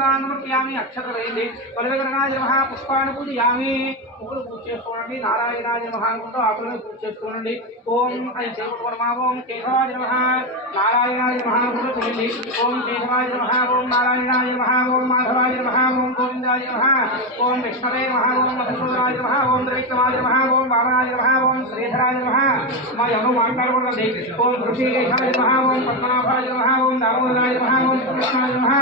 समर्पयामि अक्षतवेदे परिवकरणाय नमः पुष्पाणि पूजयामि मुकुल पूज చేసుకోండి నారాయణాయ నమః అనుకుంటూ ఆకులను పూజ చేసుకోండి ఓం అని చేపట్టుకోవడం ఓం కేశవాయ నమః నారాయణాయ నమః అనుకుంటూ చేయండి ఓం కేశవాయ నమః ఓం నారాయణాయ నమః ఓం మాధవాయ నమః ఓం గోవిందాయ నమః ఓం విష్ణవే నమః ఓం మధుసూదనాయ నమః ఓం త్రివిక్రమాయ నమః ఓం వామనాయ నమః ఓం శ్రీధరాయ నమః మా ఎవరు మాట్లాడకూడదు ఓం ఋషికేశాయ నమః ఓం పద్మనాభాయ నమః ఓం దామోదరాయ నమః ఓం కృష్ణాయ నమః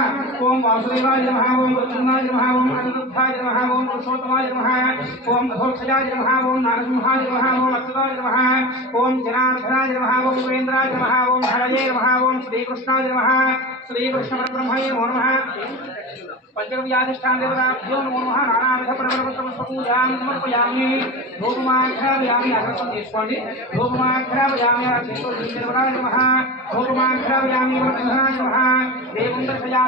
ఓం వాసుదేవాయ నమః ఓం కృష్ణాయ నమః ఓం అనిరుద్ధాయ నమః ఓం పురుషోత్తమాయ నమః ఓం అధోక్షజాయ నమః ఓం నారసింహాయ నమః ఓం అచ్యుతాయ నమః ఓం జనార్దనాయ నమః ఓం ఉపేంద్రాయ నమః ఓం హరయే నమః ఓం శ్రీకృష్ణాయ నమః శ్రీకృష్ణ పరబ్రహ్మణే నమో నమః पंचव्याधिष्ठान देवताभ्यो नमो नमः नानाविध परमपुत्रपुष्पपूजां समर्पयामि धूपमाघ्रापयामि अग्रसं తీసుకోండి धूपमाघ्रापयामि अग्रसं नमः धूपमाघ्रापयामि वर्धनाय नमः देवं दर्शयामि